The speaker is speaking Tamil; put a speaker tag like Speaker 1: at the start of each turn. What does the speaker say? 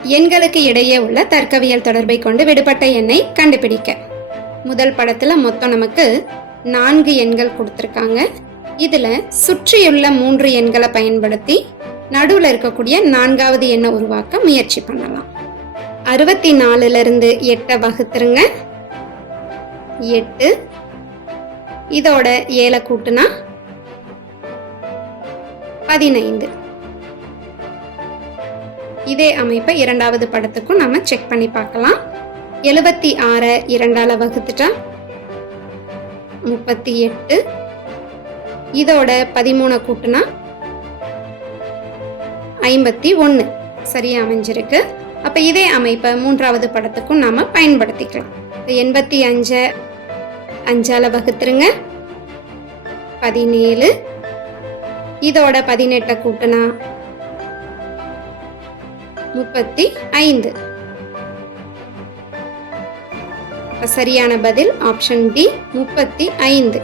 Speaker 1: எண்களுக்கு இடையே உள்ள தர்க்கவியல் தொடர்பை கொண்டு விடுபட்ட எண்ணை கண்டுபிடிக்க. முதல் படத்துல மொத்தம் நமக்கு நான்கு எண்கள் கொடுத்துருக்காங்க. இதுல சுற்றியுள்ள மூன்று எண்களை பயன்படுத்தி நடுவில் இருக்கக்கூடிய நான்காவது எண்ணை உருவாக்க முயற்சி பண்ணலாம். அறுபத்தி நாலுல இருந்து எட்டை வகுத்துருங்க. எட்டு. இதோட ஏழை கூட்டுனா பதினைந்து. இதே அமைப்பை இரண்டாவது படத்துக்கும் நம்ம செக் பண்ணி பார்க்கலாம். எழுபத்தி ஆறை இரண்டால் வகுத்துட்டா முப்பத்தி எட்டு. இதோட பதிமூணை கூட்டுனா ஐம்பத்தி ஒன்று சரியாக அமைஞ்சிருக்கு. அப்போ இதே அமைப்பை மூன்றாவது படத்துக்கும் நாம் பயன்படுத்திக்கலாம். இப்போ எண்பத்தி அஞ்சை அஞ்சால் வகுத்துருங்க. பதினேழு. இதோட பதினெட்டை கூட்டுனா முப்பத்தி ஐந்து. சரியான பதில் ஆப்ஷன் டி முப்பத்தி ஐந்து.